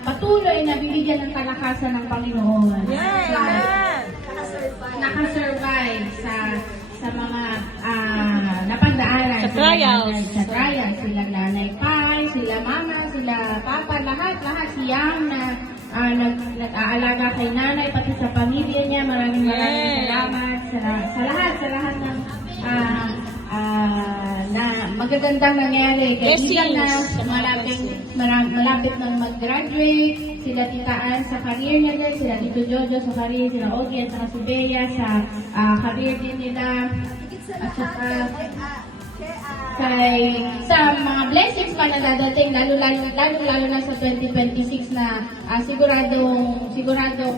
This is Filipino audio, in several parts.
Patuloy na bibigyan ng kalakasan ng Panginoon. Yes! Nakasurvive sa mga napagdaanan. Sa trials. Sa trials. Sila nanay Pai, sila mama, sila papa, lahat. Si Yang na nag-aalaga kay nanay, pati sa pamilya niya. Maraming salamat sa lahat ng na magagandang nangyari. Kaibigan na malapit nang mag-graduate, sila titaan sa career niya guys, sila Tito Jojo sa career, sila Ogie at saka si Bea sa career din nila. At saka sa mga blessings pa na dadating, lalo na sa 2026 na sigurado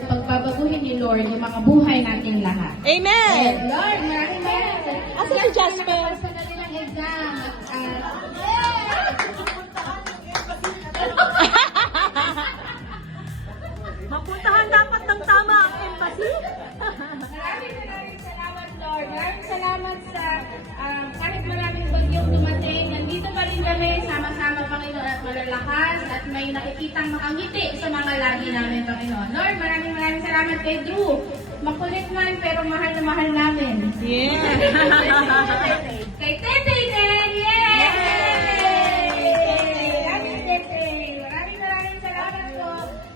pagbabaguhin ni Lord yung mga buhay natin lahat. Amen! And Lord, maraming Asa si Jasper? exam. Mapuntahan dapat ng tama ang embassy. Maraming salamat, Lord. Maraming salamat sa kahit maraming bagyong dumating, nandito pa rin kami, sama-sama, Panginoon, at malalakas at may nakikitang makangiti sa mga labi namin, Panginoon. Lord, maraming salamat kay Drew. Makulit man, pero mahal na mahal namin. Yeah! Kay Tete din! Yay! Maraming salamat po.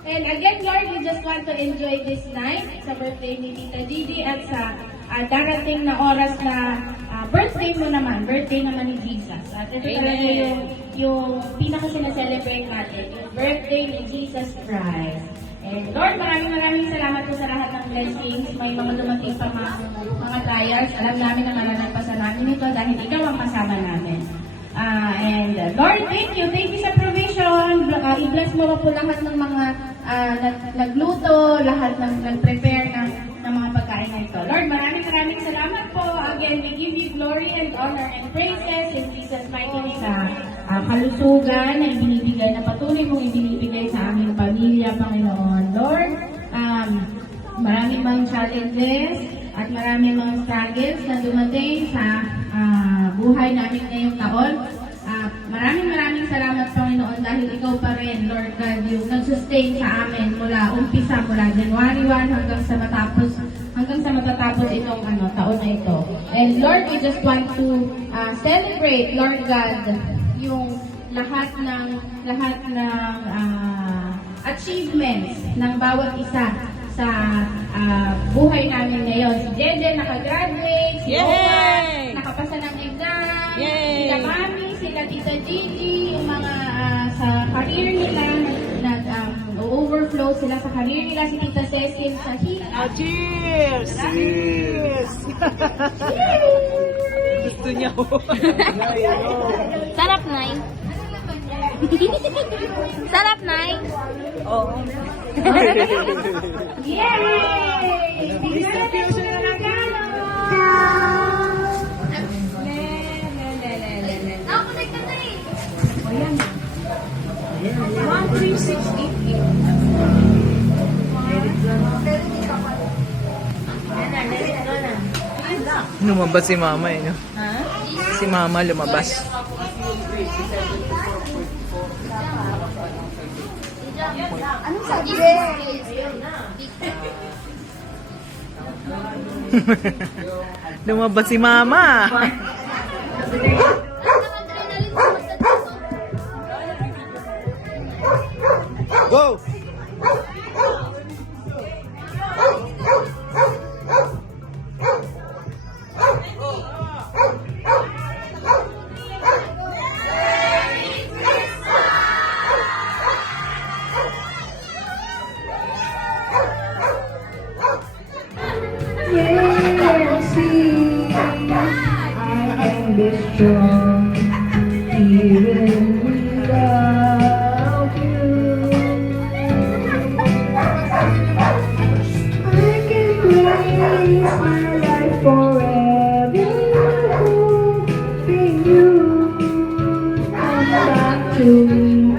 And again, Lord, we just want to enjoy this night sa birthday ni Tita Gigi at sa darating na oras na birthday mo naman, birthday naman ni Jesus. At ito talaga yung pinaka-celebrate natin, yung birthday ni Jesus Christ. And Lord, maraming salamat po sa lahat ng blessings. May mga dumating pa mga trials. Alam namin na malalampasan namin ito dahil ikaw ang kasama namin. And Lord, thank you sa provision. I-bless mo po lahat ng mga nagluto, lahat ng nag-prepare ng mga pagkain na ito. Lord, maraming salamat po. Again, we give you glory and honor and praises in Jesus' mighty name sa kalusugan na ibinibigay, na patuloy mong ibinibigay sa aming pamilya, Panginoon. Lord, maraming mga challenges at maraming mga struggles na dumating sa buhay namin ngayong taon. Maraming salamat, Panginoon, dahil ikaw pa rin, Lord God, yung nag-sustain sa amin mula January 1 hanggang sa matatapos itong taon na ito. And Lord, we just want to celebrate, Lord God, yung lahat ng achievements ng bawat isa sa buhay namin ngayon. Si Jede nakagraduate, si Opa nakapasa ng exam, sila Mami, sila Tita Gigi, yung mga sa career nila, nag-overflow sila sa career nila, si Tita Cecil sa hila. Cheers! Cheers! Gusto niya ko. Sarap, Nay. Sarap, Nay. Oo. Yay! Bigyan natin siya ng regalo! Ako nagkatay. O yan. 13688. Lumabas si Mama eh, no? Ha? Si Mama lumabas. Anong sabi? Lumabas si Mama. Adrenaline can be strong even without you. I can place my life forever hoping you come back to me.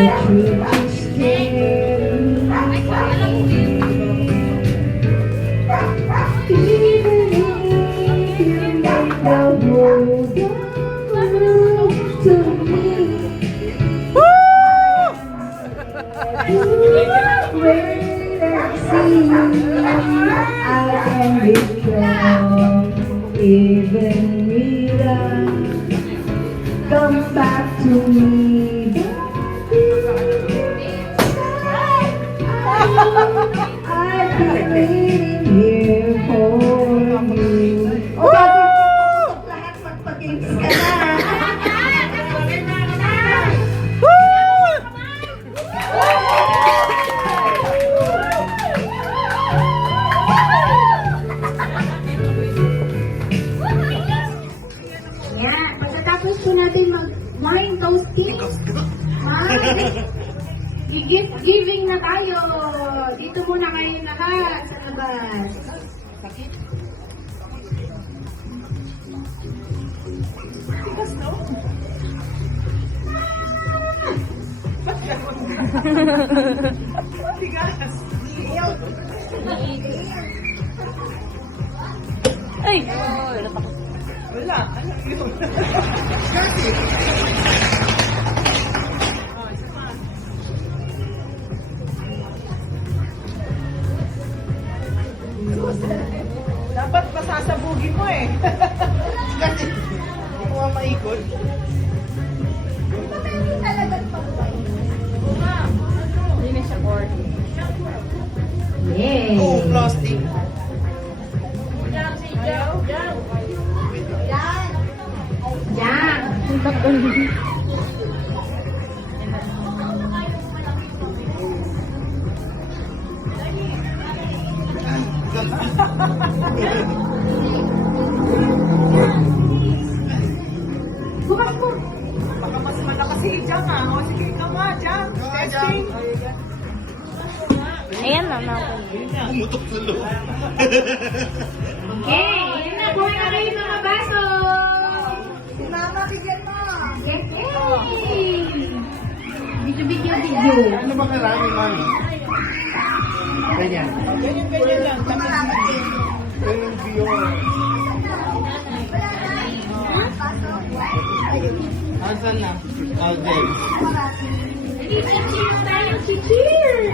The truth is scary. Even if you make the world to me, wait and see. I can be strong even without. Come back to me. I've been waiting here for you. O bakit lahat magpag-games ka na? Yan, pagkatapos po natin mag-wine toasting, gift giving na tayo. Dito muna kayo lahat sa labas. Ay! Wala. Ano yun? Dapat pasasabugin mo eh. Kasi, hindi mo maikot. Hindi na siya cord. Yay! Oh, plastic. Yan! Bukas mo! Baka mas malakas si Jam ah. O sige, ikaw nga, Jam. Testing. Ayan na, ako. Okay, yun na, buhay na kayo mga baso! Si Mama, bigyan mo! Yay! Video. Ano ba kailangan ni Mami? Ganyan. Ganyan lang. Ganyan view. Asan na? Okay. Cheers tayo! Cheers!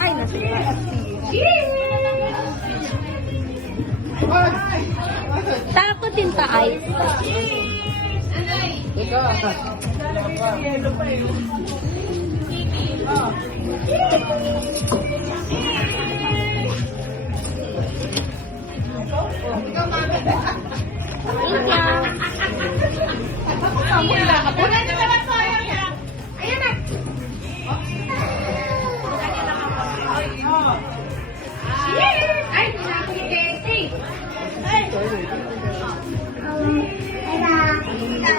Ay, nasa. Sarap ko tinta ay. Yelo pa eh. Ay, nakakita.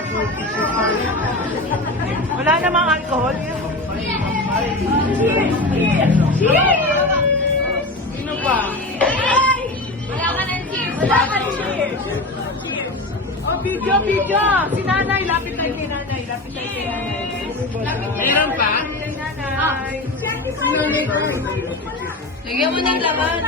Wala namang alcohol. Sino ba? Wala ka ng cheers. Cheers! Oh, video! Si nanay, lapit tayo kay nanay. Meron pa? Nanay. Lagyan mo ng laman.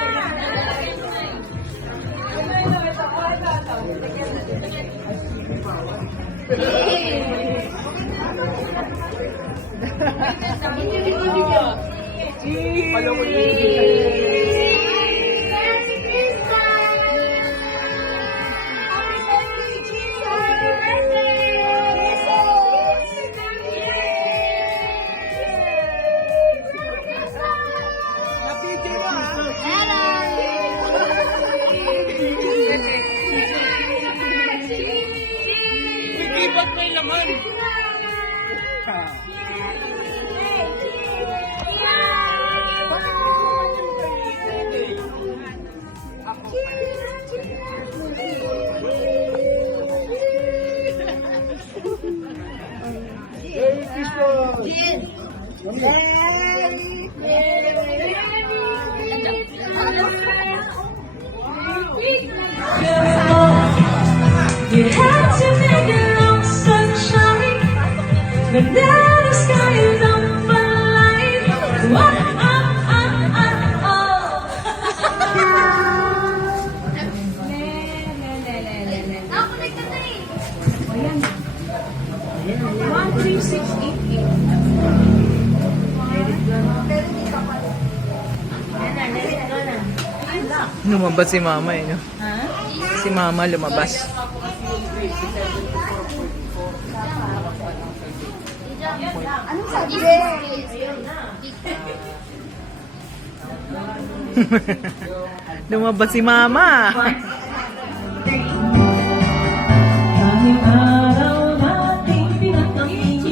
Ibat may naman. Merry Christmas! You had to make your own sunshine, but now the sky is open light. Lumabas si mama eh, no? Si mama lumabas. Lumabas si mama. Daming araw nating pinagpapigil.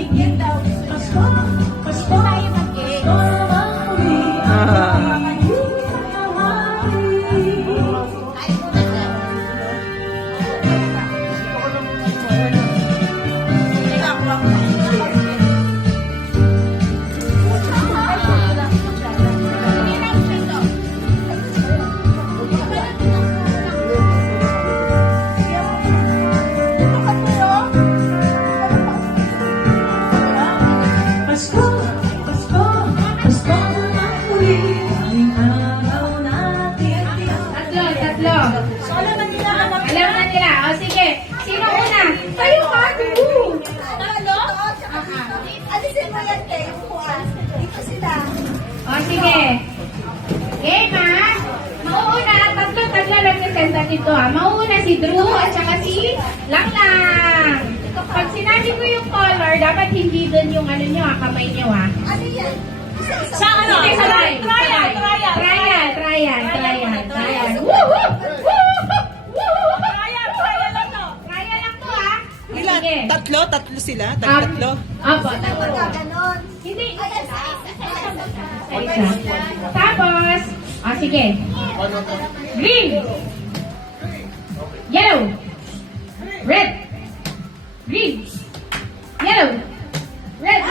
Pasko, Pasko, Pasko naman muli ang iyong Pasko, Pasko, Pasko naman muli ang araw natin. Tatlo. Alam na nila. O sige. Sino una? Kayo ka, dugo. O sige. Game ha. Mauuna. Tatlo representative to ha. Mauuna si Drew at saka si Langlang. Pag sinabi ko yung color, dapat hindi dun yung ano nyo ha, kamay nyo ha. Sa ano? Sige, sabay. Trial. Woo! Trial lang to. Kaya lang to ha. Ilan? Sige. Tatlo sila? Tatlo? Opo, tatlo. Hindi. Isa. Tapos, sige. Green. Yellow. Red. Green. Yellow. Red.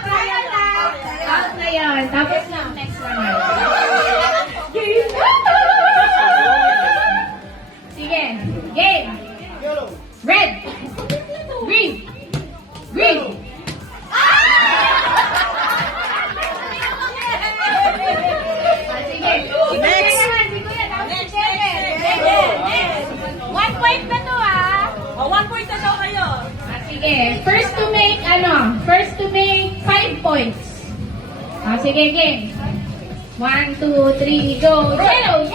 Trial lang. Out na yun. Tapos na, next one. Sige. Game. Red. Green. Green. Sige. Next. Next. 1 point na to ah. 1 point na daw kayo. Sige. First to make 5 points. Sige, game. 1, 2, 3, go. Yellow.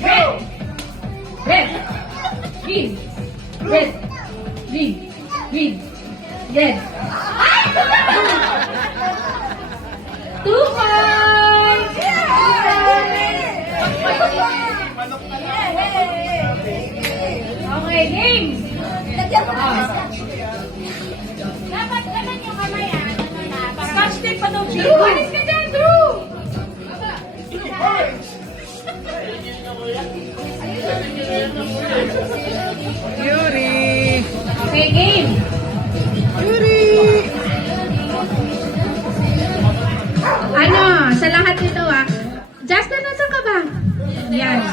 Green. Red. Green. Red. Green. Red. 2 points! Okay, game! Dapat naman yung kamay Scotch tape pa daw, Drew, alis ka dyan, Drew! Yuri! Okay, game! Sa lahat nito Justin, nasa ka ba? Yan.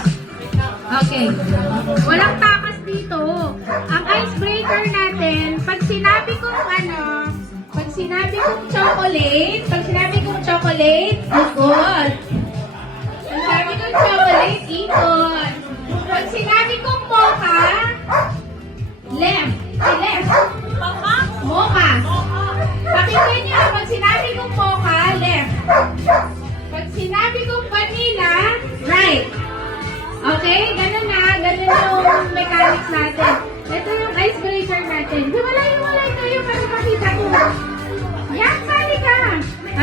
Okay. Walang takas dito. Ang icebreaker natin, pag sinabi kong chocolate, ikot. Pag sinabi kong chocolate, ikot. Pag sinabi kong mocha, left. Mocha. Pakinggan niyo, pag sinabi kong mocha, left. Pag sinabi kong vanilla, right. Okay? Ganun yung mechanics natin. Ito yung icebreaker natin. Hiwalay kayo para makita ko. Yan, sali ka.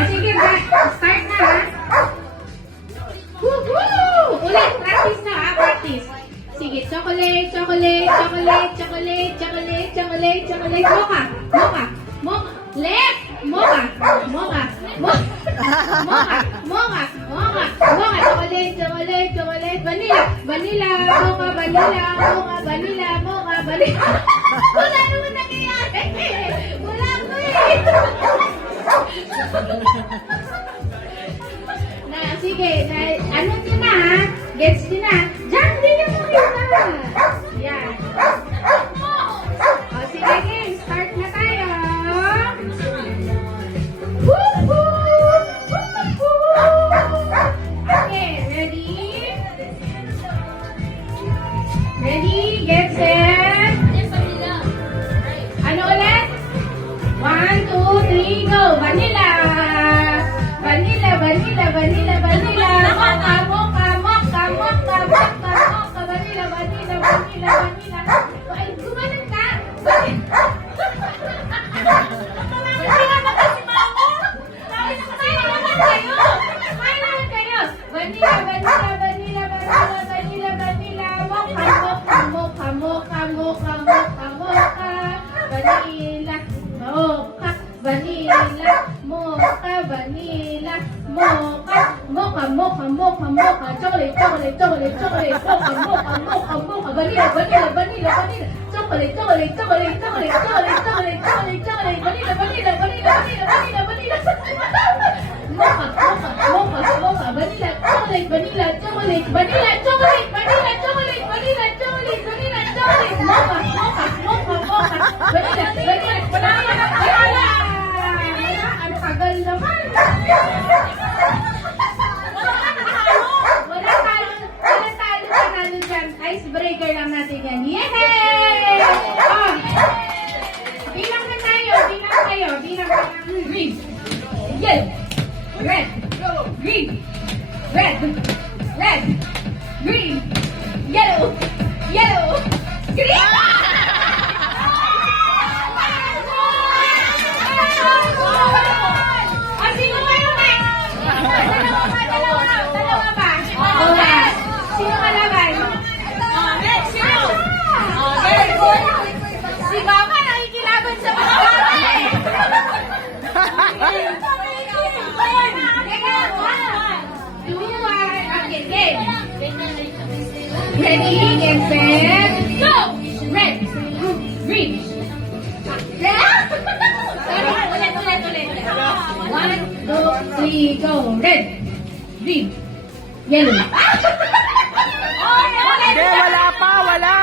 Sige, start na ha. Woohoo! Ulit, practice na practice. Sige. sige. Chocolate, chocolate, chocolate, chocolate, chocolate, chocolate, chocolate. Mocha, mocha, mocha. Left, mocha, mocha, mocha, mocha, mocha, mocha, mocha. Chocolate, chocolate, chocolate. Vanilla, vanilla, mocha, vanilla, mocha, vanilla, mocha, vanilla. Wala naman nangyayari. Wala ko eh. Sige, ano nyo na ha? Gets nyo na? Diyan, ganyan mo rin na. Yan. O, sige, game. Start na tayo. Woo-hoo! Woo-hoo! Okay, ready? Ready? Get set? Ano ulit? 1, 2, 3, go! Vanilla! Vanilla, vanilla, vanilla, vanilla. Mocha, mocha, mocha, mocha, mocha, mocha. Vanilla, vanilla, vanilla, vanilla. Ay, gumanon ka. Vanilla ba kasi mamo? Smile naman kayo. Smile naman kayo. Vanilla, vanilla, vanilla, vanilla, vanilla, vanilla. Mocha, mocha, mocha, mocha, mocha, mocha, mocha. Vanilla, mocha, vanilla, mocha, vanilla, mocha, mocha, mocha, mocha, mocha, chocolate, chocolate, chocolate, chocolate, mocha, mocha, mocha, mocha, vanilla, vanilla, vanilla, vanilla, chocolate, chocolate, chocolate, chocolate, chocolate, chocolate, chocolate, chocolate, vanilla, vanilla, vanilla, vanilla, vanilla, vanilla, mocha, mocha, mocha, mocha, vanilla, chocolate, vanilla, chocolate, vanilla, chocolate, vanilla, chocolate, vanilla, chocolate, vanilla, chocolate, mocha, mocha, mocha, mocha, vanilla, vanilla, vanilla, vanilla. Ano kagal naman? Wala talo dyan. Icebreaker lang natin yan. Yay! Oh. Bilang na tayo. Green. Yellow. Red. Green. Red. Red. Green. Yellow. Yellow. Green. Sino kayo next? Dalawa ba? Okay. Sino kalaban? Sino? Si Mama nakikilaban sa mga bata eh. Okay, game. Ready, get set, go! Red, green. Ulit. 1, 2, 3, go. Red, green, yellow. Hindi, wala pa, wala.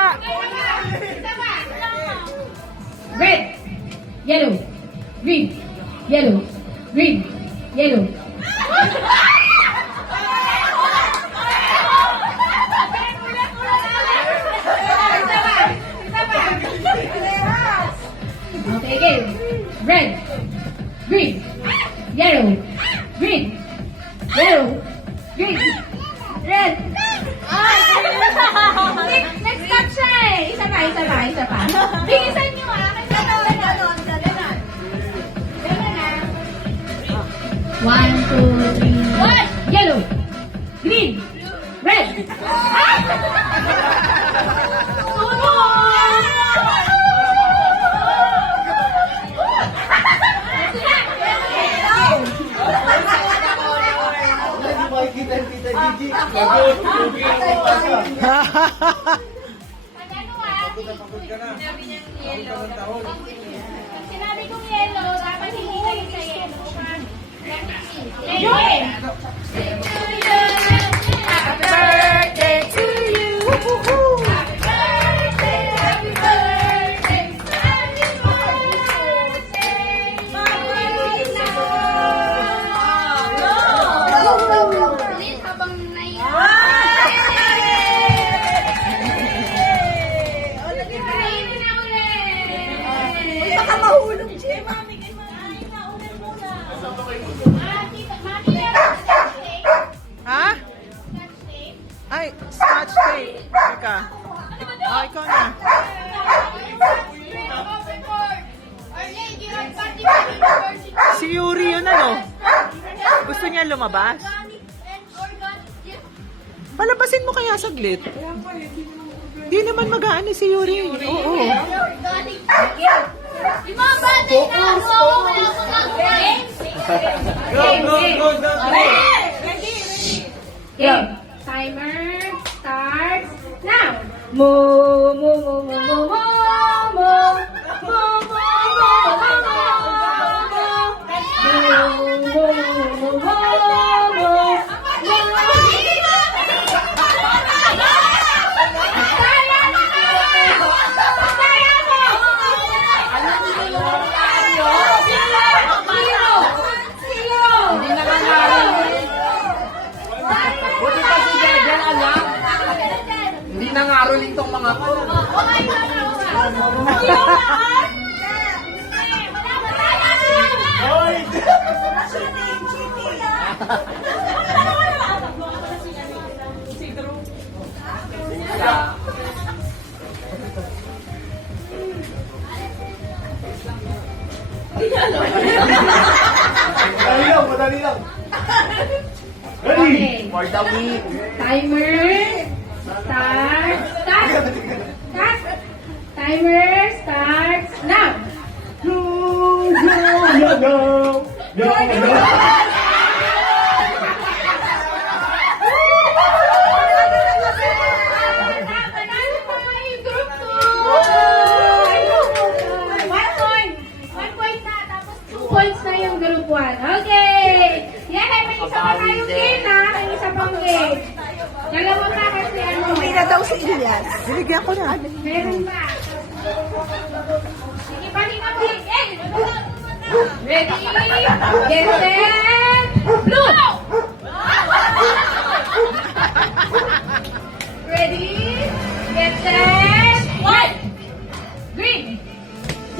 Red, yellow, green, yellow, green, yellow. Okay, game. Red, green, yellow, green, yellow, green, red. Next stop siya eh. Isa pa. Bilisan nyo ah. Ganon na. 1, 2, 3. Yellow, green, red. Sinabi kong yellow, dapat hindi kayo sa yellow. Enjoy! Happy birthday to you! Happy birthday, happy birthday, happy birthday, Please, habang Baka mahulog siya. Ha? Ay, scotch tape. Teka. Oh, ikaw na. Si Yuri yun ano? Gusto niya lumabas? Palabasin mo kaya saglit. Di naman mag-aano si Yuri. Oo. Yung mga bata na ako, wala ko lang Game. Timer starts now. Mo mo mo mo mo mo mo mo mo Buti pa si Jajan, alam. Hindi nangaroling tong mga ko. Hoy! Madali lang, madali lang. Okay. For the win. Timer starts. Start. Start. Timer starts now. No, no, no, no, no. Panalo pa yung group 2. 1 point. 1 point na. Tapos 2 points na yung group 1. Okay. Yan ay may isa pa tayong game ha. May isa pang game. Dalawa pa kasi ano. Hindi na daw si Elias. Binigyan ko na. Meron pa. Sige, balik na po. Ready? Get set. Blue! Ready? Get set. White! Green!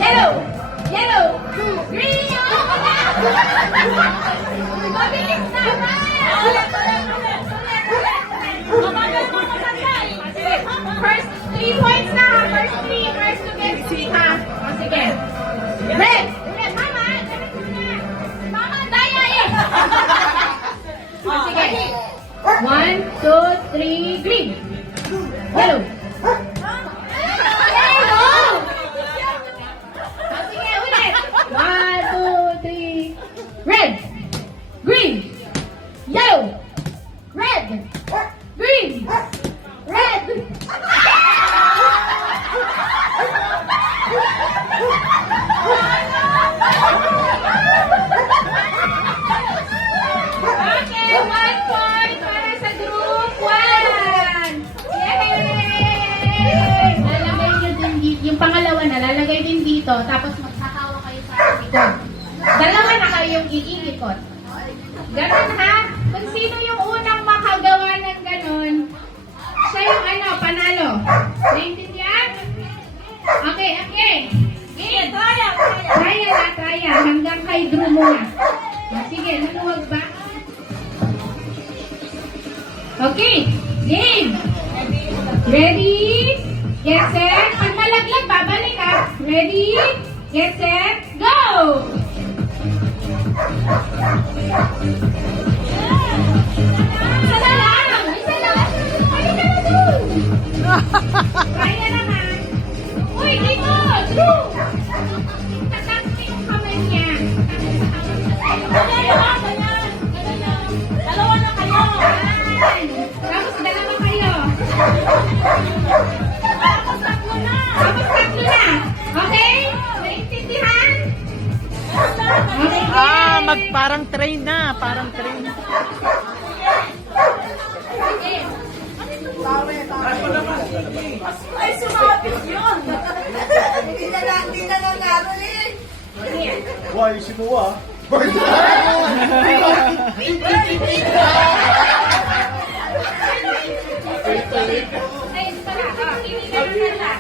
Yellow! Yellow! Green! Mabilis na! First 3 points na ha. First 3. First to get 3 ha. O sige. Red! Mama! Mama, daya eh! O sige. 1, 2, 3, green. Yellow. Yellow! O sige, ulit. 1, 2, 3. Red. Green. Yellow. Red. Green. Red. Okay, 1 point para sa group 1. Yay! Lalagay nyo din dito. Yung pangalawa na, lalagay din dito. Tapos magkakawa kayo sa likod. Dalawa na kayong iikot. Ganun ha. Kung sino yung unang makagawa ng ganun, siya yung ano, panalo. Naintindihan? Okay, okay. Game. Kaya na, kaya. Hanggang kay Drew muna. Sige, nanuwag ba? Okay, game. Ready? Get set. Pag nalaglag, babalik ha. Ready? Get set. Go! Isa lang! Isa lang! Kaya ka na dun! Kaya naman! Uy, dito! Drew! Tatak mo yung kamay niya. Dalawa na kayo! Tapos dalawa kayo! Tapos tatlo na! Okay? Naintindihan? Okay. Parang train na. Parang train. Ay, sumapit yun! Hindi na nangaroling! Why, sino ah? Ayun pala. Hindi na nalala.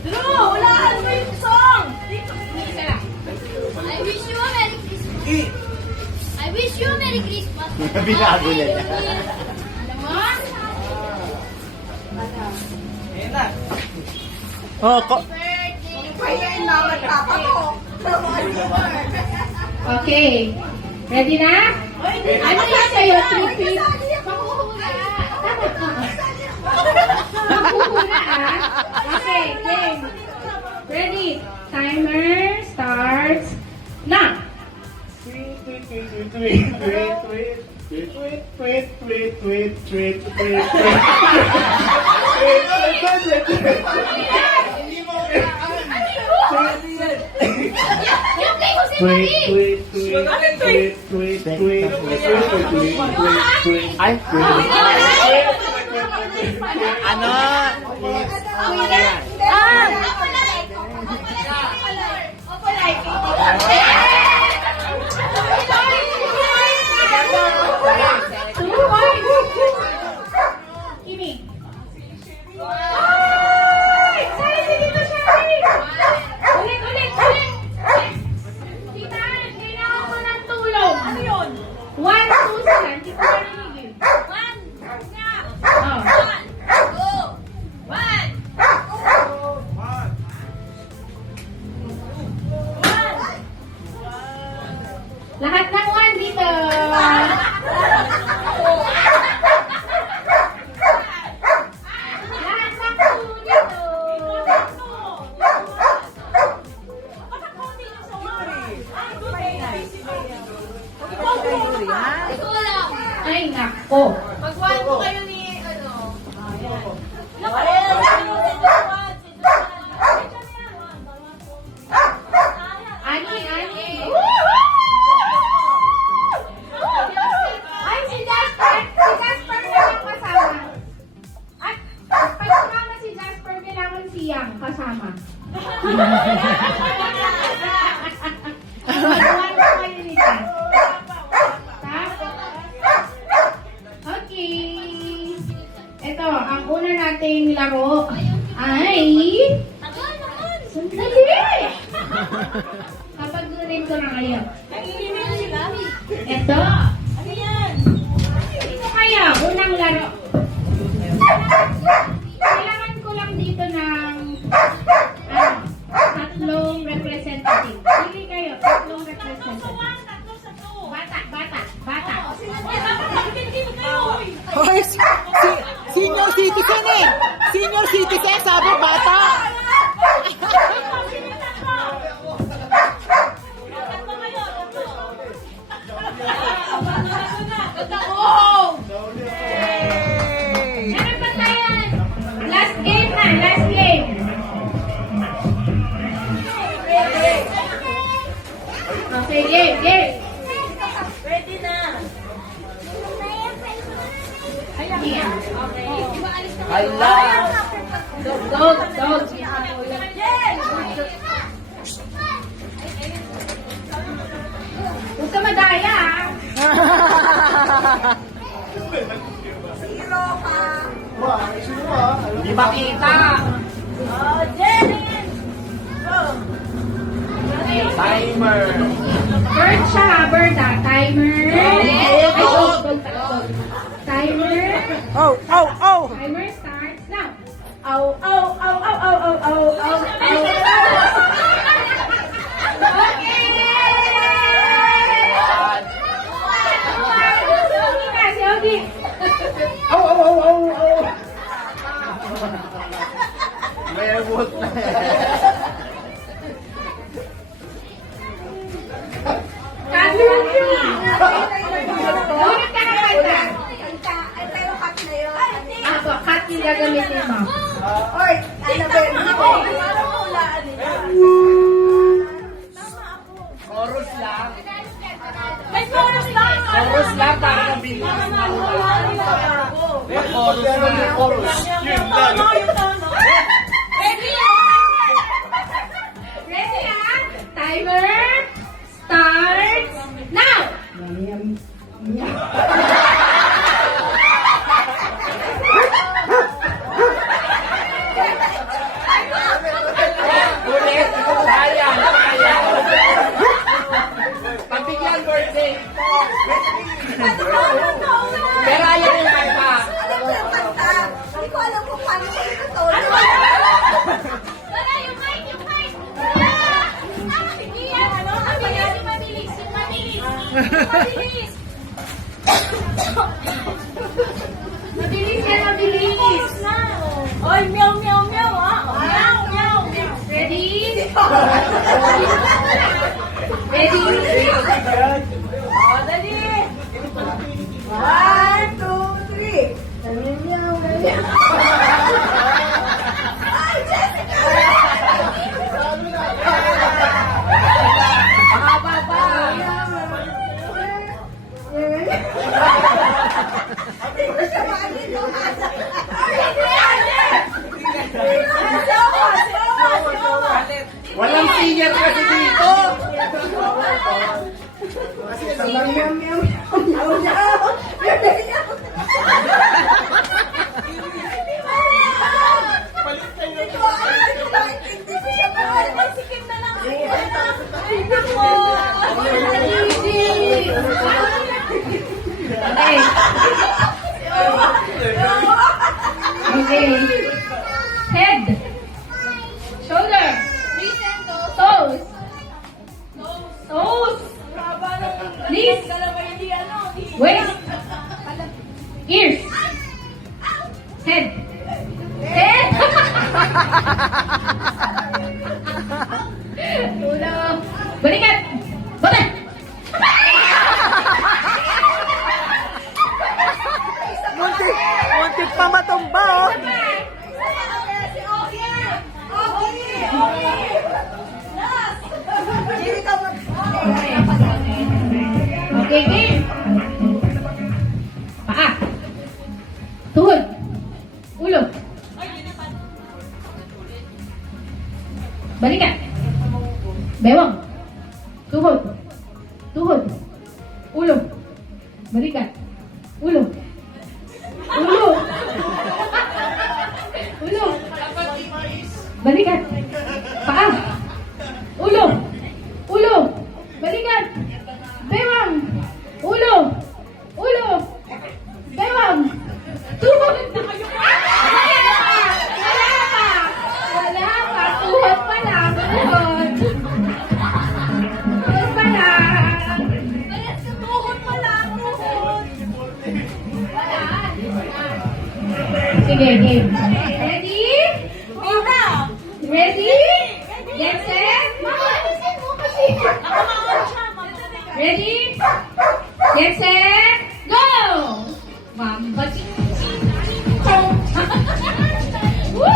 Drew, hulaan mo yung song! Isa lang. I wish you a Merry Christmas. I wish you a Merry Christmas. Binago niya. Alam mo? Oh, Okay. Ready na? Ano yan sa'yo? 3 feet? Yung kay Jose Marie! Ay, Ano? Kimi. Ay! Sorry, sige to siya. Ulit. Tita, kailangan ko ng tulong. Ano yun? 1, 2 sila. Hindi ko marinig. Oh. Lahat ng 1 dito. Lahat ng 2 dito. Ikaw lang. Ay, nako. Mag-one po kayo ni, ano. Ani. Ay, si Jasper. Si Jasper na lang kasama. At pag sumama si Jasper, kailangan siyang kasama. Mag-one po kayo ni Jas. Ha? Okay. Ito, ang una nating laro ay... Sandali! Kapag nunin ko na kayo. Ito. Ito kaya, unang laro. Kailangan ko lang dito ng tatlong representative. Pili kayo, tatlong representative. Bata. Hoy, senior citizen eh! Senior citizen, sabi bata! Ano ba tayo? Last game na, last game. Okay, game. Ready na. Ayan. hala. Dog. Huwag ka madaya, ah. Di makita. Timer. Bird siya, ha? Bird, ah. Timer. Ay, dog. Timer. Oh! Timer starts now. Okay. Werewolf na. Ako, cut yung gagamitin mo. Chorus lang. Chorus lang para mabilis. May chorus na. Ready, ah? Timer starts now! Ulit. Sayang. Pabigyan birthday. Pero ayaw yung kanta. Wala, yung mic. Hindi yan, ano? Mabilis. Mabilis yan, mabilis! Oy, meow, ah. Meow. Ready? Ready? Oh, dali. 1, 2, 3. Ganyan, ganyan. Ay, Jessica! Mahaba pa. Hindi ko siya makikita. Walang senior kasi dito. Okay. Head. Shoulder. Toes. Toes. Knees. Waist. Ears. Head. Head. Ulo. Balikat. Balik. Muntik pa matumba, oh. Okay, game. Paa. Tuhod. Ulo. Balikat. Bewang. Tuhod. Tuhod. Ulo. Balikat. Ulo. Ulo. Ulo. Balikat. Paa. Ulo. Ulo. Balikat. Bewang. Ulo. Ulo. Bewang. Tuhod. Wala pa. Tuhod pa lang. Tuhod. Tuhod pa lang. Sige, game. Ready? Ready? Get set? Ready? Get set? Go! Mamba ching ching chong. Woo!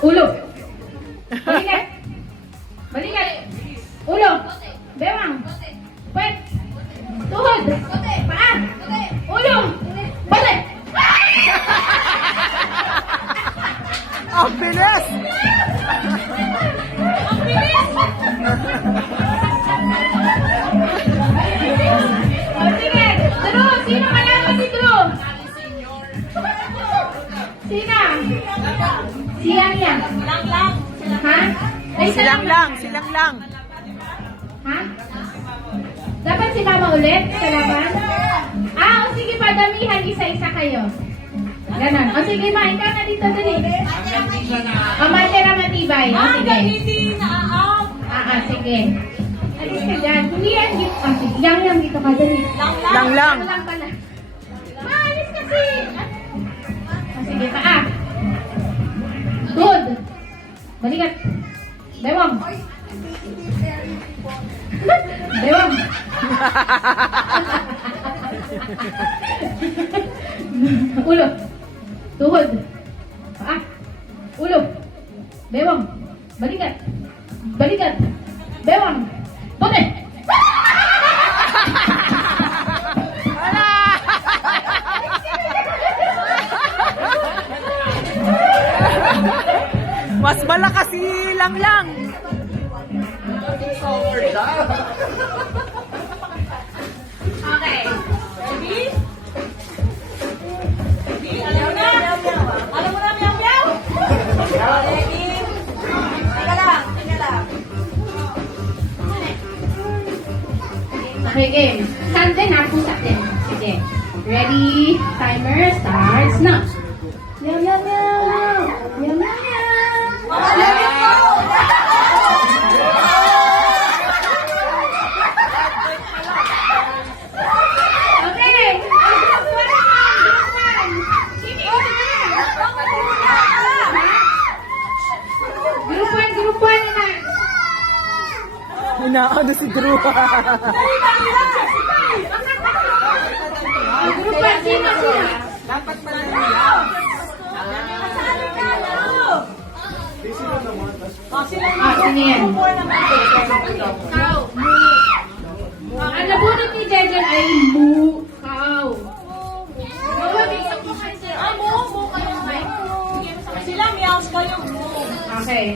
Ulo. Balikat. Balikat. Ulo. Bewang. Puwet. Tuhod. Paa. Ulo. Balik. Ang bilis! O sige. Drew. Sino malaman si Drew? Sino? Si Yang. Ha? Ay, Silang lang. Ha? Dapat si Mama ulit sa laban? O sige, padamihan, isa-isa kayo. Ganon. O sige, ma, ikaw na dito, dali. O, matira matibay. O, sige. Sige. Alis ka dyan. Hindi yan dito. Sige, yang dito ka, dali. Lang. Lang pala. Ma, alis kasi. Sige, paa. Good. Balikat. Bewang. Bewang. Ulo. Tuhod. Paa. Ulo. Bewang. Balikat. Balikat. Bewang. Bote. Mas malakas si Lang. Okay. Okay, game. Sante na po sa atin. Sige. Ready? Timer starts now. Meow, meow, meow. Meow, meow, meow. Okay. Group 1 na. Inaano si Drew. Group 1, sino sila? Sino yan? Ang nabunot ni Jejen ay mukaw. Sila meows kayo. Okay.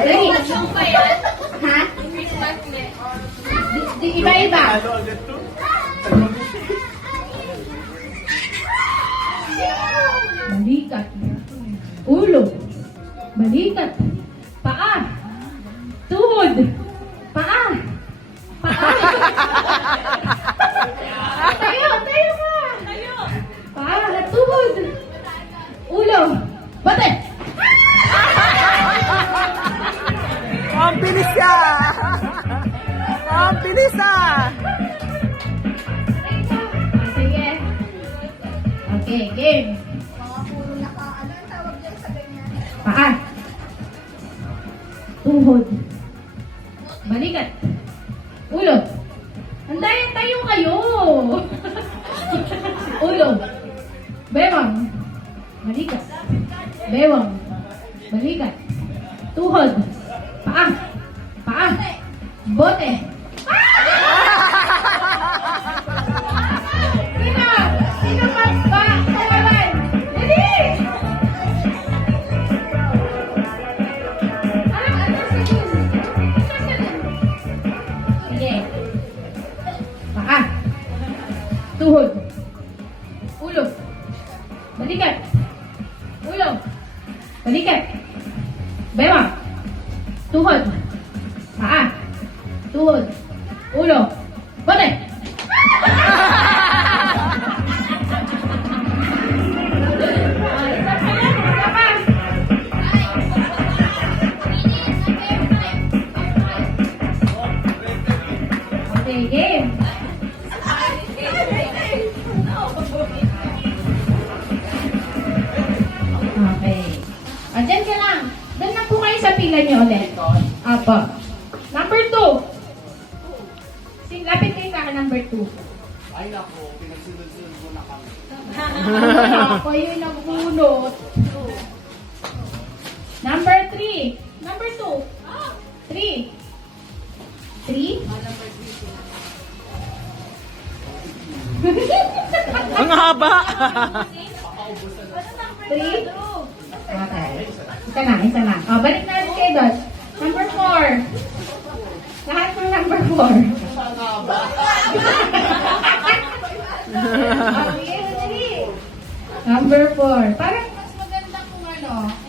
Ready? Ha? Iba-iba. Balikat. Ulo. Balikat. Paa. Tuhod. Paa. Paa. Tayo ka. Paa. Tuhod. Ulo. Bate. Ang bilis siya! Ang bilis Sige. Okay, game. Paa. Tuhod. Balikat. Ulo. Andayan tayo kayo. Ulo. Bewang. Balikat. Bewang. Balikat. Tuhod. Paa. Paa. Bote. Sino? Sino ba? Kawalan. Dali! Sige. Paa. Tuhod. Ulo. Balikat. Ulo. Balikat. Bewang. Tuhod. Paa. Tuhod. Ulo. Bote. Okay, game. Okay. Andyan ka lang. Doon na po kayo sa pila niyo ulit. Apo. Number 2. Lapit kayo sa number 2. Ay nako, pinagsunod-sunod mo na kami. Ako yung nagbunot. Number 2. 3. 3? Ang haba! 3? Okay. Isa na. O, balik na rin kayo doon. Number 4. Lahat ng number 4. Okay, dali. Number 4. Parang mas maganda kung ano. Ito.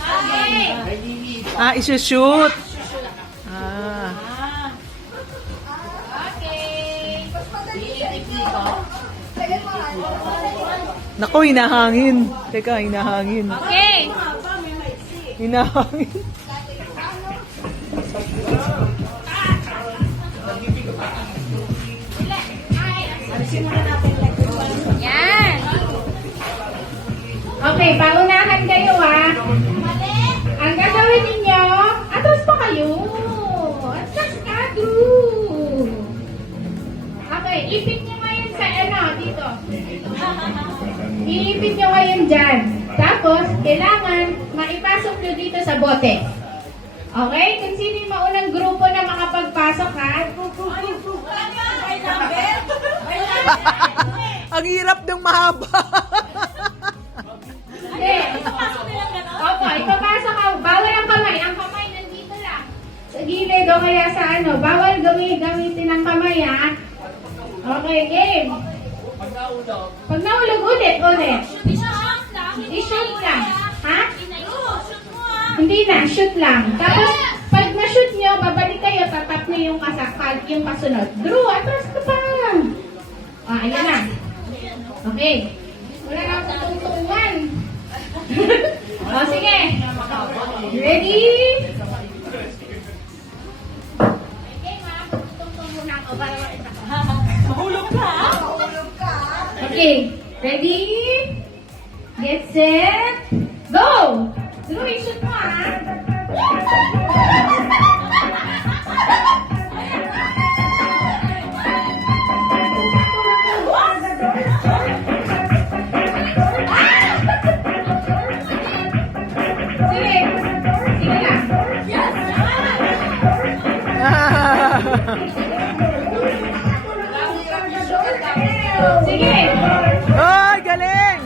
Okay. Ah, isushoot. Ah. Okay. Naku, hinahangin. Teka, hinahangin. Okay. Hinahangin. Yan. Okay, paunahan kayo Ang gagawin ninyo, atras pa kayo. Atras ka, Okay, ipit nyo ngayon sa dito. Iipit nyo ngayon dyan. Tapos, kailangan maipasok nyo dito sa bote. Okay? Kung sino yung maunang grupo na makapagpasok, Ang hirap ng mahaba. Hindi. Opo, ipapasok ka. Bawal ang kamay. Ang kamay nandito lang. Sa gilid o kaya sa Bawal gamitin ang kamay, Okay, game. Pag naulog, ulit. I-shoot lang. Ha? Hindi na, shoot lang. Tapos, pag na-shoot nyo, babalik kayo, tatap nyo yung kasunod. Drew, atras ka pa. Ayan na. Okay. Wala na akong tungtungan. Sige. Ready? Okay. Ready? Get set. Go! Drew, i-shoot mo Sige. Sige lang. Sige. Ay, galing!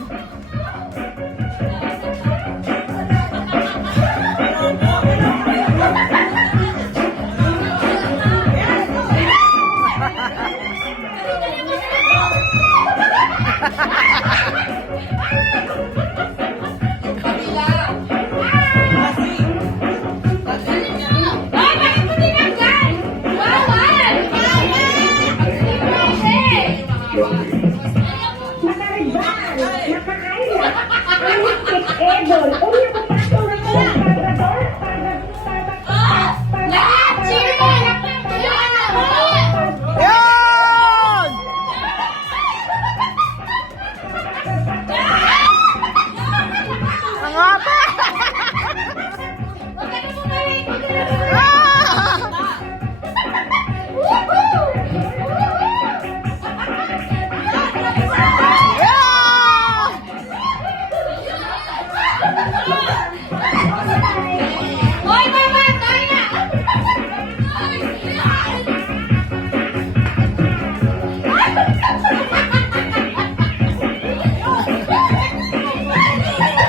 Bakit mo tinanggal? Bawal! Lahat! Sino? Yan! Ang haba! Ah! Yeah! Hoy, mama! Tayo na!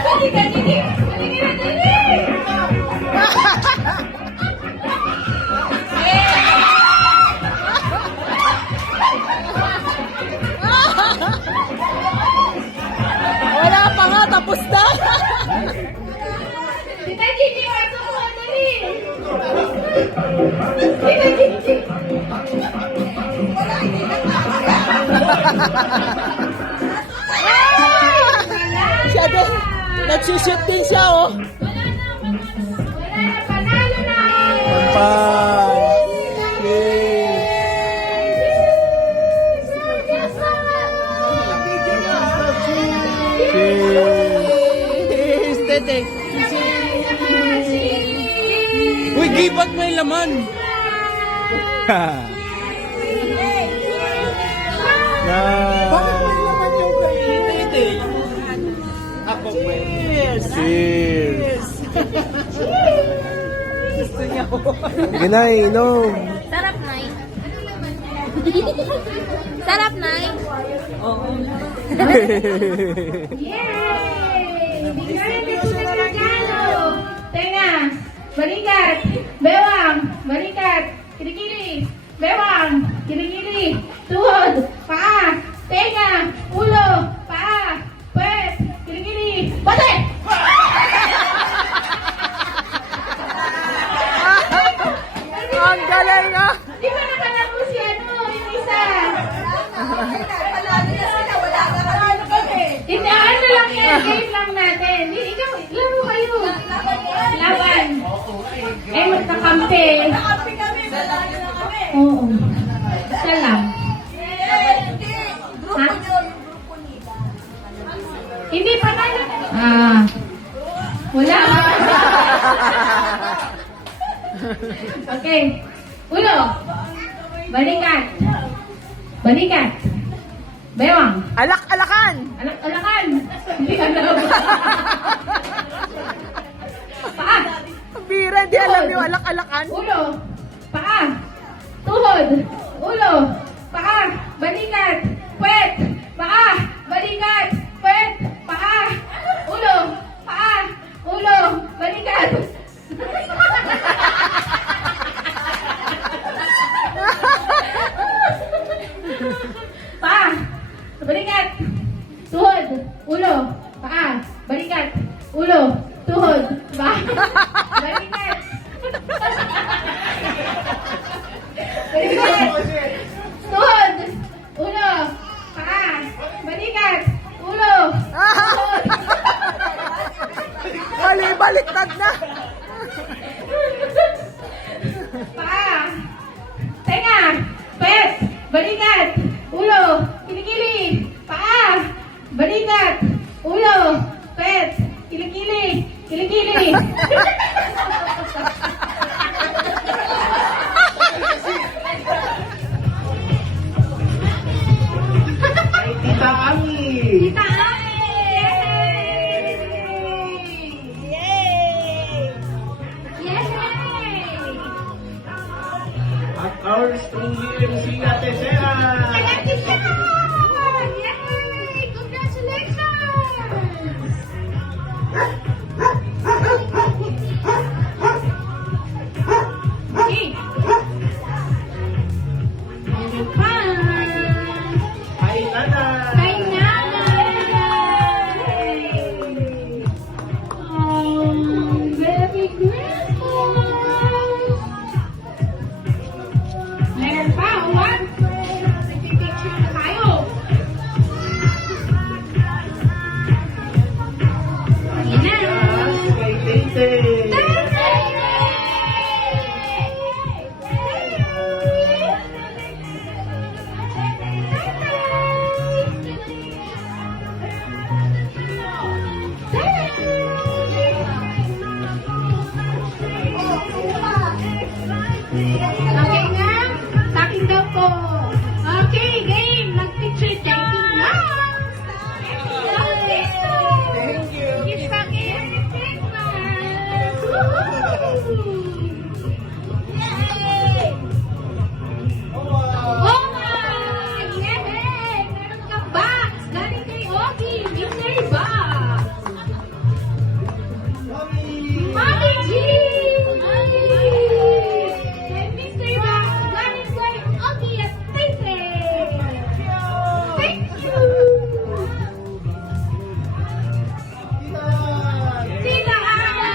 Dali, dali! Dali, dali! Wala pa nga, tapos na! Tita Gigi, pasok mo! Dali! Tita Gigi! Siya din, nagsushoot din siya, oh. Wala na, panalo na! Pampay! Cheers! Tete! Uy, gibat may laman! Bakit may laman yung kay Tete? Cheers! Gusto niya po. Sige na, inom. Sarap, Nay. Sarap, Nay. Yay! Bigyan natin sa regalo! Tenga! Balikat! Bewang! Balikat! Kilikili! Bewang! Kilikili! Tuhod! Paa! Tenga! Ulo! Paa! Pwet! Kilikili! Bate! Ang galing ah! Di ba nakalabo si ano, yung isa? Hindi, ano lang yan, game lang natin. Hindi, ikaw, laro kayo. Laban. Eh, magkakampi. Oo. Isa lang. Ha? Hindi, panalo. Ah. Wala. Okay. Ulo. Balikat. Balikat. Bewang. Alak-alakan! Alak-alakan. Hindi ka alam. Paa. Ang bira, di alam yung alak-alakan. Ulo. Paa. Tuhod. Ulo. Paa. Balikat. Puwet. Paa. Balikat. Puwet. Paa. Ulo. Paa. Ulo. Balikat. Paa. Balikat. Tuhod. Ulo. Paa. Balikat. Ulo. Tuhod. Paa. Balikat. Balikat. Tuhod. Ulo. Paa. Balikat. Ulo. Tuhod. Mali, baliktad na. Paa. Tenga. Pet. Balikat. Ulo. Kilikili. Paa. Balikat. Ulo. Pet. Kilikili. Kilikili. Tita Ami! Tita Yay! Yay! At ours truly, MC Ate Sea! Yay! Congratulations! Okay. Meron pa. Hi, Nana! Kay nanay! Very grateful! Meron pa, uwan! Nagpipicture na tayo! Ayan na! Kay Tete! Okay nga? Taking daw po. Okay, game. Nag-picture taking na. Thank you. Kiss back in. Christmas. Woohoo! Yay! Oh my! Yay! Meron kang box. Galing kay Ogie. Mystery box. Mommy G! May mystery box galing kay Ogie at Tete. Thank you! Tita Ana!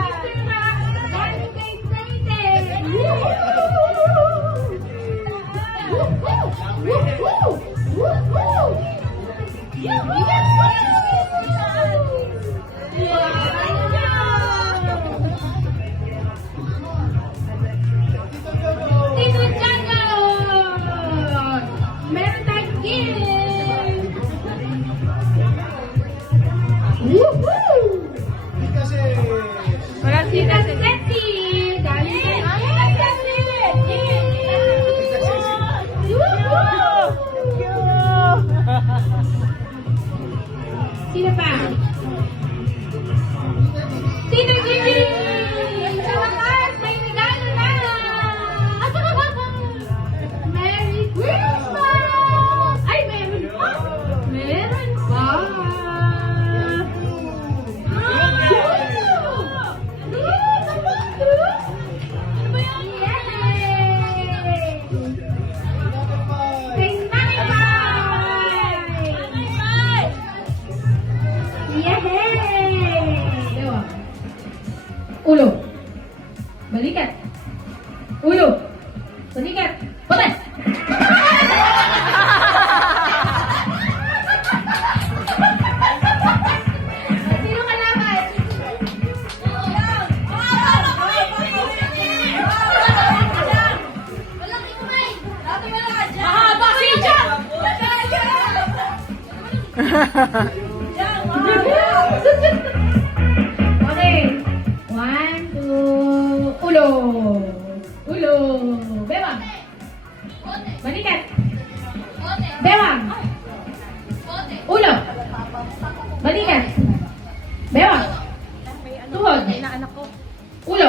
Mystery box galing kay Tete. Woohoo! Woohoo! Woohoo! Tito Janot! Meron tayong gift! Woohoo! Wala Tita Sexy! Galing kay Tita Sexy! Woohoo! Okay. 1, 2, ulo. Ulo. Bewang. Balikat. Bewang. Ulo. Balikat. Bewang. Tuhod. Ulo.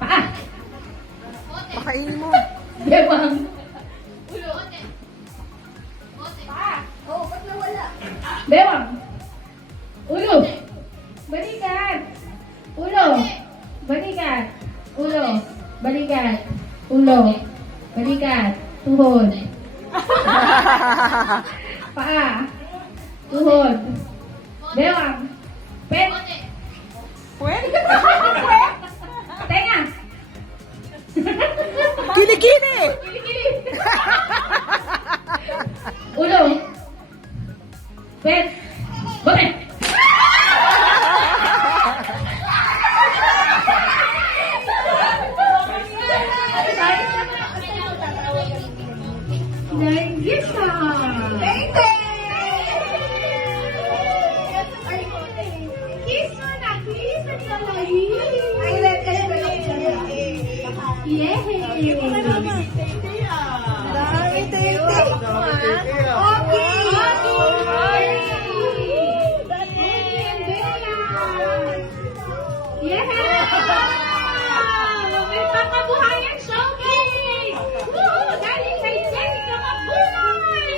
Paa. Pakainin mo. Bewang. Bewang. Ulo. Balikat. Ulo. Balikat. Ulo. Balikat. Ulo. Balikat. Tuhod. Paa. Tuhod. Bewang. Pet. Pwede? Tenga. Kilikili! Ulo. Pet. Bote. Nargisa. Kiss mo na, kiss. Ang lalaki. Yay! Dami, tete. May pangkabuhayan showcase! Woo! Galing kay Jessica Mabulay!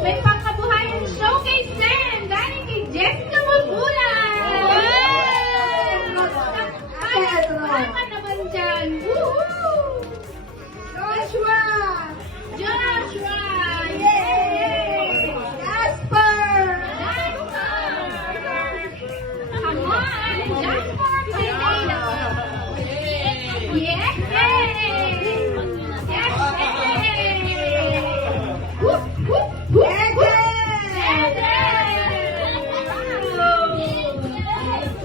May pangkabuhayan showcase din! Galing kay Jessica Mabulay! Ano ka naman dyan? Woohoo! Joshua! Yay! Jasper! Come on! Jasper! Yay! Whoop! Whoop! Whoop!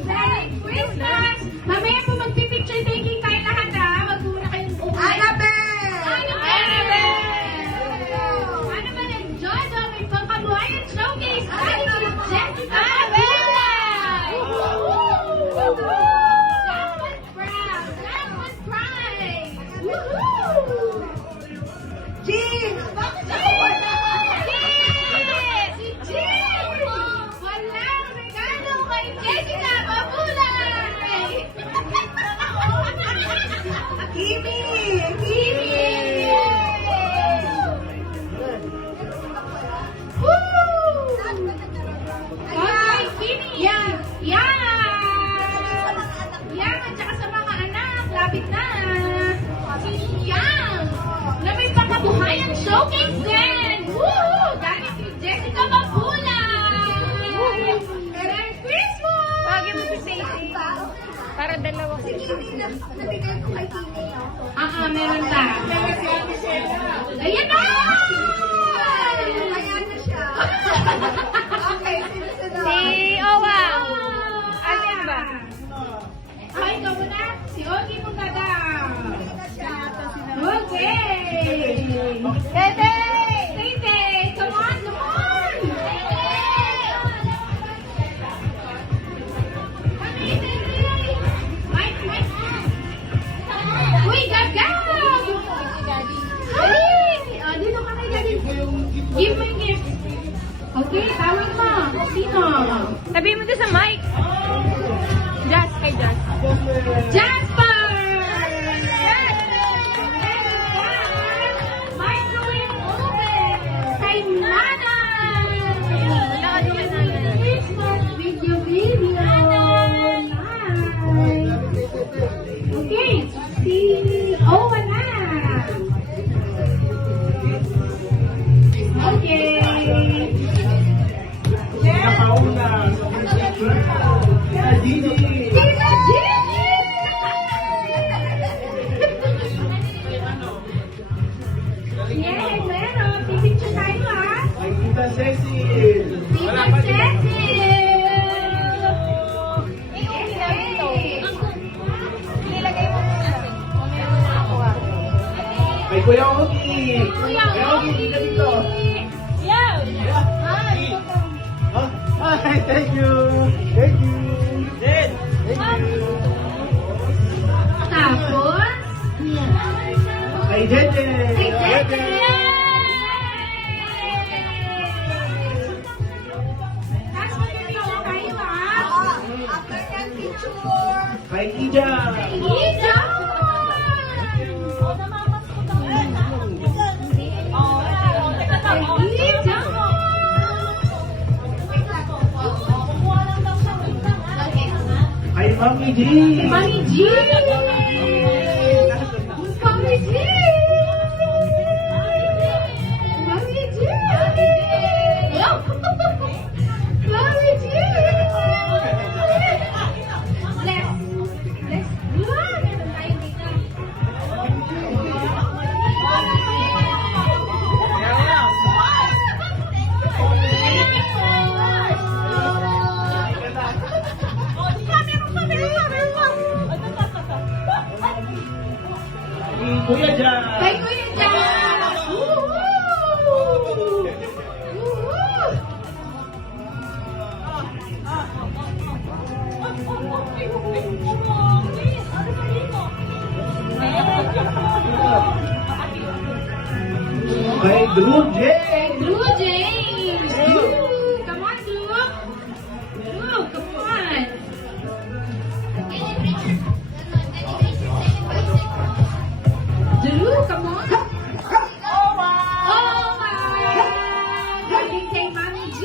Merry Christmas! Mamaya po magpipicture taking tayo lahat ha. Wag muna kayong umuwi. Annabelle! Ano ba nag-enjoy ba? May pangkabuhayan showcase. Ay, Jessica Mabulay! That was proud. That was pride. Woohoo! Jean! Bakit ako wala? Si Jean! Walang regalo kay Jessica Mabulay! Kimi! Kimi! Woo! Okay, Kimi! Yan! Yan! Yan! At saka sa mga anak, lapit na! Yan! Na may pangkabuhayan showcase din! Woo! Dahil kay Jessica Mabulay! Merry Christmas! Bagay mo si Sadie. Para dalawa ko. Meron pa. Ayan na! Ayan na siya. Okay, sino-sino? Si Owa. Asin ba? Ikaw muna. Si Ogie muna daw. Okay. Tete! Tete, come on, come on! Mike, Mike. Uy, gagab! Ay! Dito ka kay Daddy. Give me gift. Okay, tawag mo. Sino? Sabi mo doon sa mic. Jazz, kay Jazz. Jasper! Microwave oven! Kay Nanay! Christmas video. Nice! Okay, si Owa na! Okay! Tita Jenny! Kuya Ogie. Kuya Ogie, hindi ka dito. Hi, thank you. Thank you. Thank you. Tapos, Kay Jeje. kay Jeje. Tapos, magkakawa kayo, ha? Kay Ija. Ija! Ija! Kay Mami G. Mami G! Mami G! Mami G! Mami G! Let's Kuya Jan. Kay Kuya Jan! Woohoo! Woohoo! Kay Drew J. Drew James! Drew! Come on, Drew! Drew, come on! Drew, come on! Oh my! Galing kay Mami G!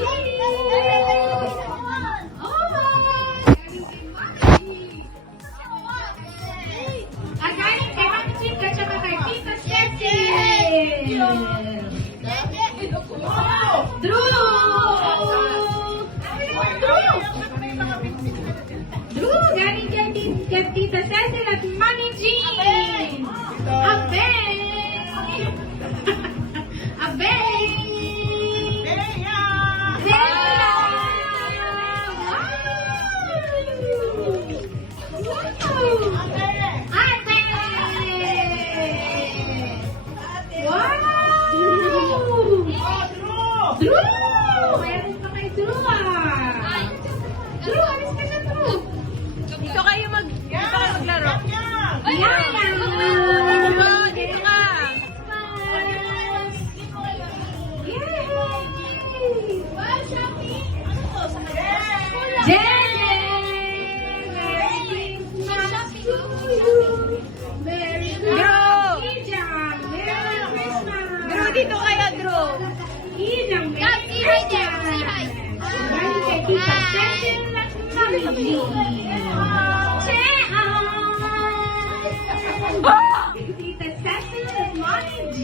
Oh my! Galing kay Mami! Ah, galing kay Mami G at saka kay Tita Ceci! Drew! Drew, galing kay Tita Ceci at Mami G! Abe! Abe! Bea! Wow! Drew! Meron pa kay Drew ah! Drew, alis ka na Drew! Dito kayo maglaro. Yaya! Dito ka. Drew, dito kayo, Drew. Tita Cecil at Mommy G.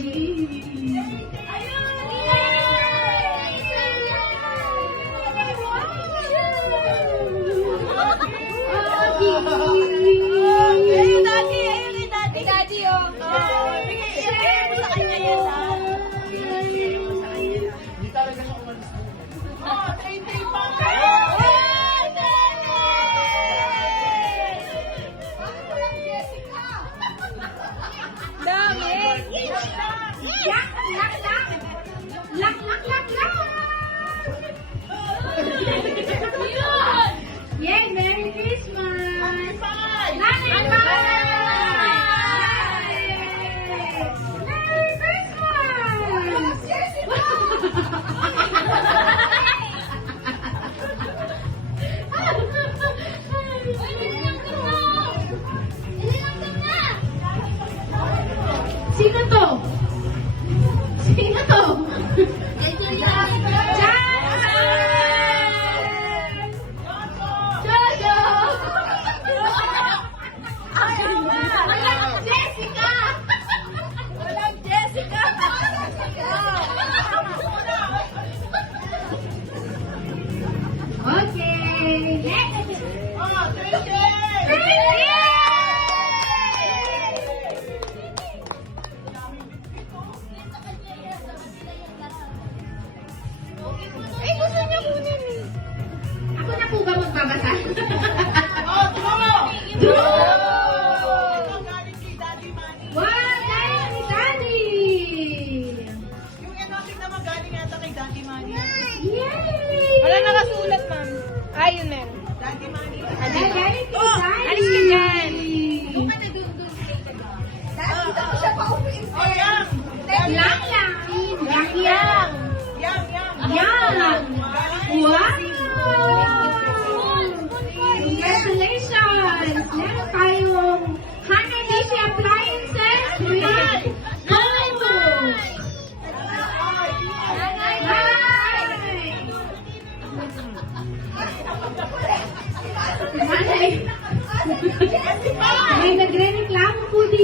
Ayun, Daddy. Ayun kay Daddy. Daddy, oh. Share mo sa kanya yan, ah. Share mo sa kanya. Hindi talaga siya umalis. Oh, tay-tay pa. Dami. Yak, yak, yak. Lak, lak, lak, lak. Yay, Merry Christmas! Nanay Pie! Merry Christmas! Sino to? Sino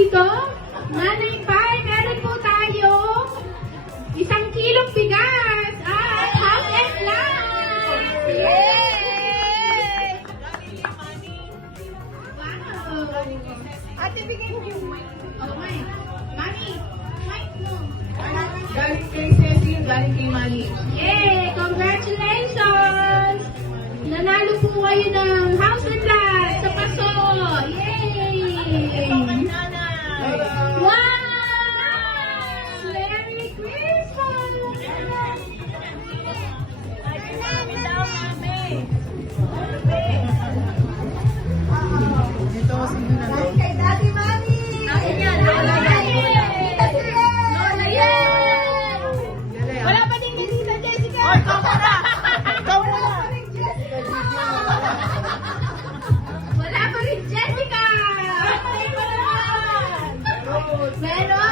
dito? Nanay Pai, meron po tayo 1 kilong bigas at half egg lang. Yay! Wow. Ate, bigay mo yung Oh, Mike. Mami, Mike mo. Galing kay Cecil, galing kay Manny. Yay! Congratulations! Nanalo po kayo ng house and lot sa paso. Yay! Wow! Merry Christmas! kay Daddy Manny. Lola yan. Wala pa din ni Tita Jessica. Oy, ikaw muna. Ikaw muna. Wala pa rin Jessica! Meron!